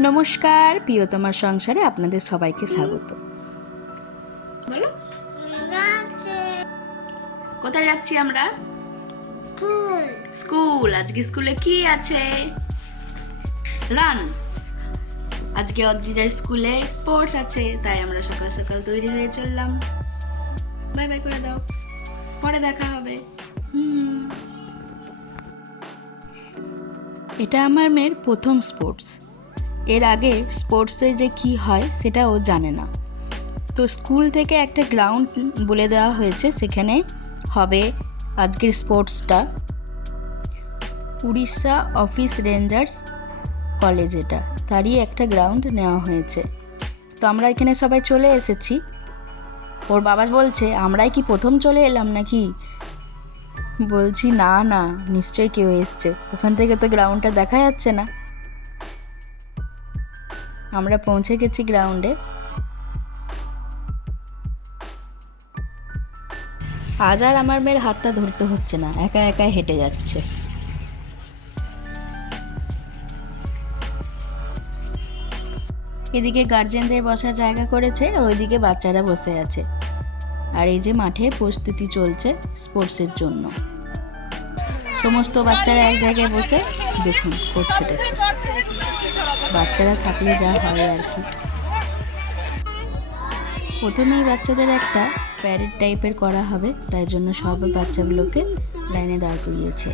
নমস্কার প্রিয়তমার সংসারে আপনাদের সবাইকে স্বাগত। বলো। কোথায় যাচ্ছি আমরা? স্কুল। আজকে স্কুলে কি আছে? রান। আজকে অদ্রিজার স্কুলে স্পোর্টস আছে তাই আমরা সকাল সকাল তৈরি হয়ে চললাম। বাই বাই করে দাও। পরে দেখা হবে। হুম। এটা আমার মেয়ের প্রথম স্পোর্টস। এর আগে স্পোর্টসে যে কি হয় সেটা ও জানে না। তো স্কুল থেকে একটা গ্রাউন্ড বলে দেওয়া হয়েছে, সেখানে হবে আজকের স্পোর্টসটা। উড়িষ্যা অফিস রেঞ্জার্স কলেজ এটা, তারই একটা গ্রাউন্ড নেওয়া হয়েছে। তো আমরা এখানে সবাই চলে এসেছি। ওর বাবা বলছে, আমরাই কি প্রথম চলে এলাম নাকি? বলছি, না না, নিশ্চয়ই কেউ এসছে। ওখান থেকে তো গ্রাউন্ডটা দেখা যাচ্ছে না। আমরা পৌঁছে গেছি গ্রাউন্ডে। আজ আর আমার মেয়ের হাতটা ধরতে হচ্ছে না, একা একাই হেঁটে যাচ্ছে। এদিকে গার্জেনদের বসার জায়গা করেছে আর ওইদিকে বাচ্চারা বসে আছে। আর এই যে মাঠে প্রস্তুতি চলছে স্পোর্টসের জন্য। সমস্ত বাচ্চারা এক জায়গায় বসে দেখুন, করছে দেখুন। বাচ্চারা থাকলে যা হয় আর কি। প্রথমেই বাচ্চাদের একটা প্যারেড টাইপের করা হবে, তাই জন্য সব বাচ্চাগুলোকে লাইনে দাঁড় করিয়েছে।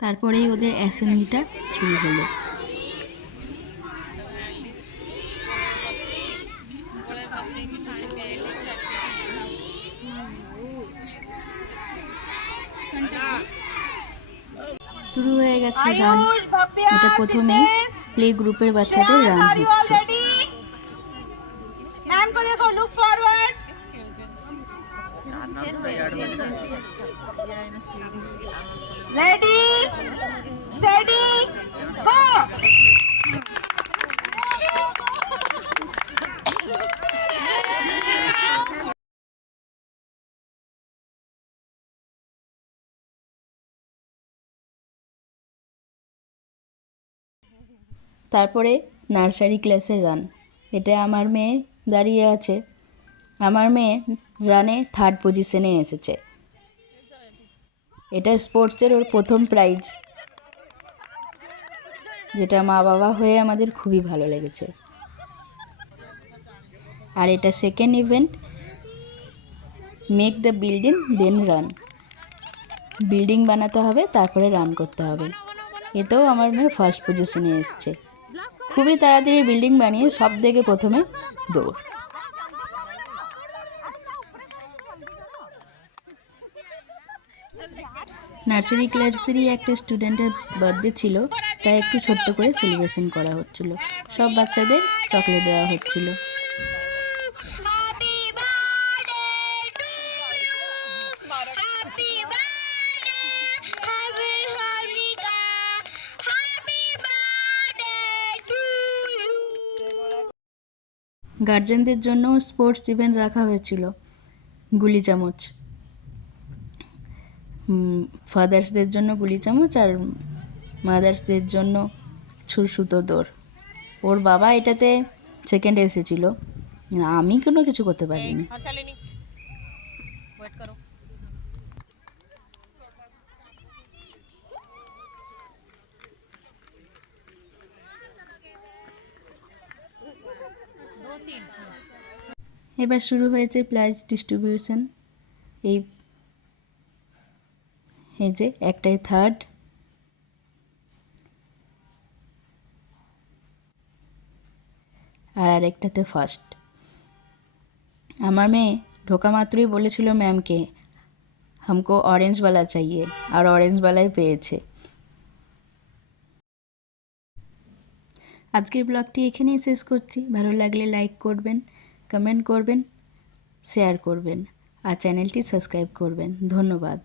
তারপরেই ওদের অ্যাসেম্বলিটা শুরু হলো। শুরু হয়ে গেছে গান। এটা প্রথমে প্লে গ্রুপের বাচ্চাদের গান হচ্ছে। তারপরে নার্সারি ক্লাসে যান। এটা আমার মেয়ে দাঁড়িয়ে আছে। আমার মেয়ে রানে থার্ড পজিশনে এসেছে। এটা স্পোর্টসের ওর প্রথম প্রাইজ যেটা মা বাবা হয়ে আমাদের খুবই ভালো লেগেছে। আর এটা second event make the building then run building বানাতে হবে, তারপরে রান করতে হবে। এতেও আমার মেয়ে ফার্স্ট পজিশনে এসছে। খুবই তাড়াতাড়ি বিল্ডিং বানিয়ে সব থেকে প্রথমে দৌড়। নার্সারি ক্লাসেরই একটা স্টুডেন্টের বার্থডে ছিল, তাই একটু ছোট্ট করে সেলিব্রেশন করা হচ্ছিল। সব বাচ্চাদের চকলেট দেওয়া হচ্ছিল। গার্জেনদের জন্য স্পোর্টস ইভেন্ট রাখা হয়েছিল। গুলি চামচ। ফাদার্সদের জন্য গুলি চামচ আর মাদার্সদের জন্য ছুরসুতো দৌড়। ওর বাবা এটাতে সেকেন্ডে এসেছিল। আমি কোনো কিছু করতে পারিনি। এবার শুরু হয়েছে প্রাইজ ডিস্ট্রিবিউশন এই এই যে একটাই থার্ড আর আরেকটাতে ফার্স্ট আমার মেয়ে ঢোকা মাত্রই বলেছিল ম্যামকে হামকো অরেঞ্জওয়ালা চাইয়ে। আর অরেঞ্জওয়ালাই পেয়েছে। আজকের ব্লগটি এখানেই শেষ করছি। ভালো লাগলে লাইক করবেন কমেন্ট করবেন শেয়ার করবেন, আর চ্যানেলটি সাবস্ক্রাইব করবেন। ধন্যবাদ।